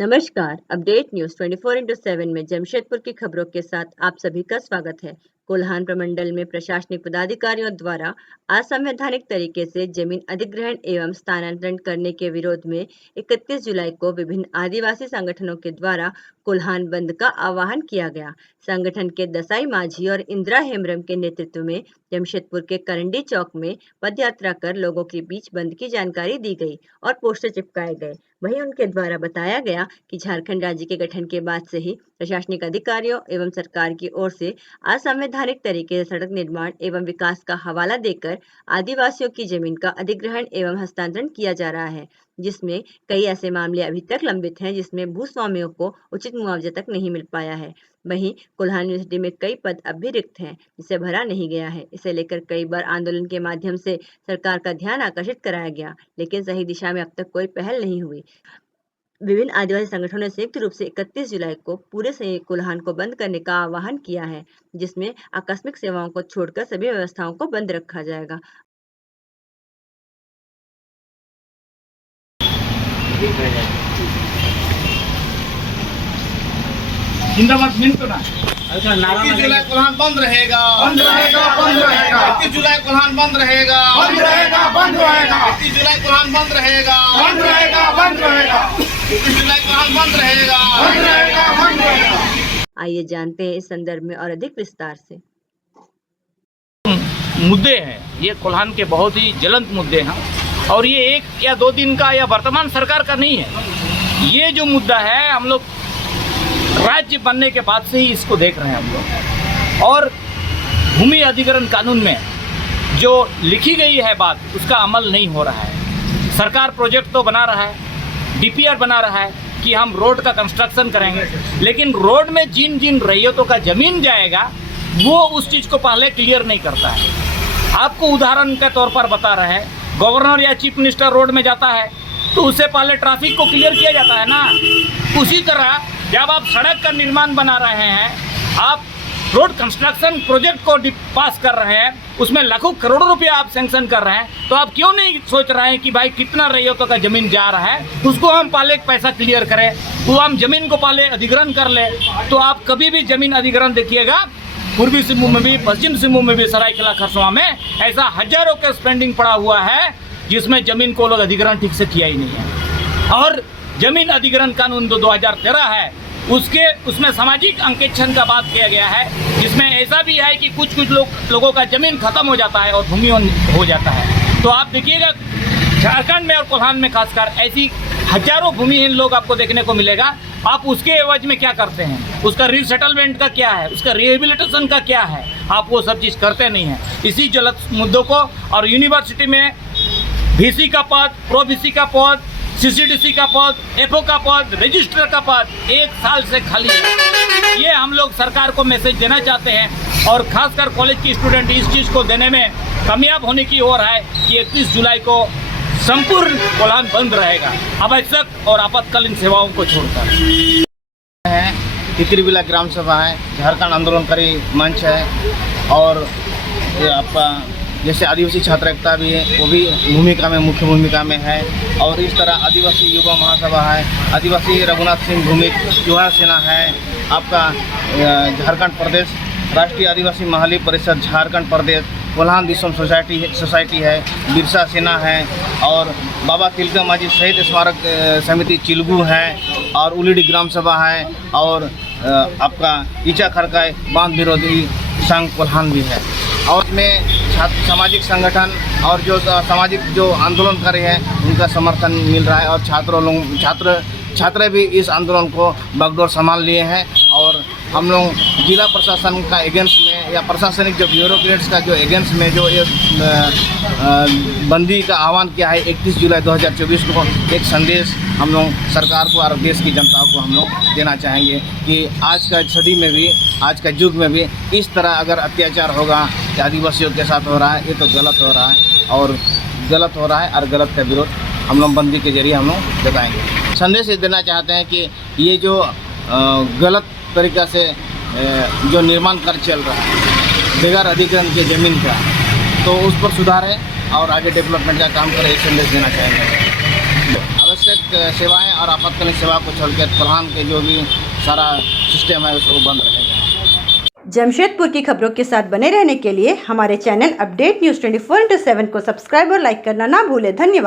नमस्कार। Update news 24x7 में जमशेदपुर की खबरों के साथ आप सभी का स्वागत है। कोल्हान प्रमंडल में प्रशासनिक पदाधिकारियों द्वारा असंवैधानिक तरीके से जमीन अधिग्रहण एवं स्थानांतरण करने के विरोध में 31 जुलाई को विभिन्न आदिवासी संगठनों के द्वारा कोल्हान बंद का आह्वान किया गया। संगठन के दसाई माझी और इंदिरा हेम्ब्रम के नेतृत्व में जमशेदपुर के करंडी चौक में पदयात्रा कर लोगों के बीच बंद की जानकारी दी गई और पोस्टर चिपकाए गए। वहीं उनके द्वारा बताया गया कि झारखंड राज्य के गठन के बाद से ही प्रशासनिक अधिकारियों एवं सरकार की ओर से असंवैधानिक तरीके से सड़क निर्माण एवं विकास का हवाला देकर आदिवासियों की जमीन का अधिग्रहण एवं हस्तांतरण किया जा रहा है, जिसमें कई ऐसे मामले अभी तक लंबित हैं जिसमें भूस्वामियों को उचित मुआवजा तक नहीं मिल पाया है। वहीं कोल्हान यूनिवर्सिटी में कई पद अब भी रिक्त हैं जिसे भरा नहीं गया है। इसे लेकर कई बार आंदोलन के माध्यम से सरकार का ध्यान आकर्षित कराया गया, लेकिन सही दिशा में अब तक कोई पहल नहीं हुई। विभिन्न आदिवासी संगठनों ने संयुक्त रूप से 31 जुलाई को पूरे से कोल्हान को बंद करने का आह्वान किया है, जिसमें आकस्मिक सेवाओं को छोड़कर सभी व्यवस्थाओं को बंद रखा जाएगा। अच्छा, 21 जुलाई कोल्हान बंद रहेगा, बंद रहेगा, बंद रहेगा। 21 जुलाई कोल्हान बंद रहेगा, बंद रहेगा, बंद रहेगा। 21 जुलाई कोल्हान बंद रहेगा, बंद रहेगा, बंद रहेगा। 21 जुलाई कोल्हान बंद रहेगा, बंद रहेगा, बंद रहेगा। आइए जानते हैं इस संदर्भ में और अधिक विस्तार से। मुद्दे हैं, ये कोल्हान के बहुत ही ज्वलंत मुद्दे हैं और ये 1 या 2 दिन का या वर्तमान सरकार का नहीं है। ये जो मुद्दा है, हम लोग राज्य बनने के बाद से ही इसको देख रहे हैं हम लोग। और भूमि अधिग्रहण कानून में जो लिखी गई है बात, उसका अमल नहीं हो रहा है। सरकार प्रोजेक्ट तो बना रहा है, डीपीआर बना रहा है कि हम रोड का कंस्ट्रक्शन करेंगे, लेकिन रोड में जिन जिन रैयतों का जमीन जाएगा वो उस चीज़ को पहले क्लियर नहीं करता है। आपको उदाहरण के तौर पर बता रहे हैं, गवर्नर या चीफ मिनिस्टर रोड में जाता है तो उससे पहले ट्रैफिक को क्लियर किया जाता है ना। उसी तरह जब आप सड़क का निर्माण बना रहे हैं, आप रोड कंस्ट्रक्शन प्रोजेक्ट को पास कर रहे हैं, उसमें लाखों करोड़ों रुपया आप सैंक्शन कर रहे हैं, तो आप क्यों नहीं सोच रहे हैं कि भाई कितना रैयतों का ज़मीन जा रहा है, उसको हम पहले पैसा क्लियर करें, तो हम ज़मीन को पहले अधिग्रहण कर ले। तो आप कभी भी ज़मीन अधिग्रहण देखिएगा, पूर्वी सिंहभूम में भी, पश्चिम सिंहभूम में भी, सरायकेला खरसावां में ऐसा हजारों का स्पेंडिंग पड़ा हुआ है जिसमें ज़मीन को लोग अधिग्रहण ठीक से किया ही नहीं है। और जमीन अधिग्रहण कानून 2013 है, उसमें सामाजिक अंकेक्षण का बात किया गया है, जिसमें ऐसा भी है कि कुछ लोगों का जमीन खत्म हो जाता है और भूमि हो जाता है। तो आप देखिएगा झारखंड में और कोल्हान में खासकर ऐसी हजारों भूमिहीन लोग आपको देखने को मिलेगा। आप उसके एवज में क्या करते हैं, उसका रीसेटलमेंट का क्या है, उसका रिहेबिलिटेशन का क्या है, आप वो सब चीज़ करते नहीं हैं। इसी जलत मुद्दों को, और यूनिवर्सिटी में VC का पद, प्रो VC का पद, CCDC का पद, FO का पद, रजिस्ट्रार का पद 1 साल से खाली है। ये हम लोग सरकार को मैसेज देना चाहते हैं और खासकर कॉलेज की स्टूडेंट इस चीज़ को देने में कामयाब होने की ओर है कि 31 जुलाई को संपूर्ण कोल्हान बंद रहेगा, आवश्यक और आपातकालीन सेवाओं को छोड़कर। तितरीबिला ग्राम सभा है, झारखंड आंदोलनकारी मंच है, और ये आपका जैसे आदिवासी छात्र एकता भी है, वो भी भूमिका में, मुख्य भूमिका में है। और इस तरह आदिवासी युवा महासभा है, आदिवासी रघुनाथ सिंह भूमिक जोहार सेना है, आपका झारखंड प्रदेश राष्ट्रीय आदिवासी महाली परिषद झारखंड प्रदेश, कोल्हान दिसोम सोसाइटी है, बिरसा सेना है, और बाबा तिलका माझी शहीद स्मारक समिति चिलगू है, और उलीडी ग्राम सभा है, और आपका ईचा खड़काई बांध विरोधी संघ कोल्हान भी है। और इसमें सामाजिक संगठन और जो सामाजिक जो आंदोलनकारी हैं उनका समर्थन मिल रहा है, और छात्र भी इस आंदोलन को बागडोर संभाल लिए हैं। और हम लोग जिला प्रशासन का एजेंट्स में या प्रशासनिक जो ब्यूरोक्रेट्स का जो एजेंट्स में जो ये बंदी का आह्वान किया है 31 जुलाई 2024 को, एक संदेश हम लोग सरकार को और देश की जनता को हम लोग देना चाहेंगे कि आज का सदी में भी, आज का युग में भी इस तरह अगर अत्याचार होगा कि आदिवासियों के साथ हो रहा है, ये तो गलत हो रहा है, और गलत हो रहा है, और गलत का विरोध हम लोग बंदी के जरिए हम लोग जताएँगे। संदेश ये देना चाहते हैं कि ये जो गलत तरीक़ा से जो निर्माण कार्य चल रहा है बगैर अधिग्रहण के ज़मीन का, तो उस पर सुधार है और आगे डेवलपमेंट का काम करें, ये संदेश देना चाहेंगे। आवश्यक आवश्यक सेवाएं और आपातकालीन सेवा को छोड़कर कोल्हान के जो भी सारा सिस्टम है उसको बंद रहेगा। जमशेदपुर की खबरों के साथ बने रहने के लिए हमारे चैनल अपडेट न्यूज़ 24/7 को सब्सक्राइब और लाइक करना ना भूलें। धन्यवाद।